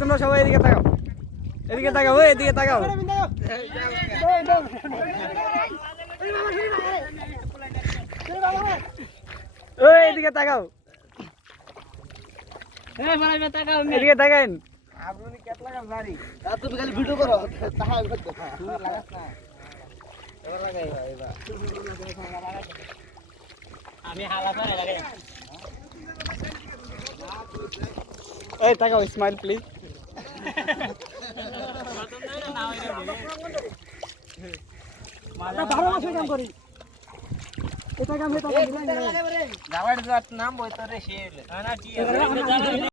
তোমরা সবাই এদিকে তাকাও, এদিকে তাকাও, এদিকে তাকাও। এদিকে তাকাও, এদিকে তাকান। তুমি খালি ভিডিও করো আমি হালা করে লাগাই এই তাকাও, স্মাইল প্লিজ। ভালো মাসে কাম করি এটা কাম নাম বই তো রে সে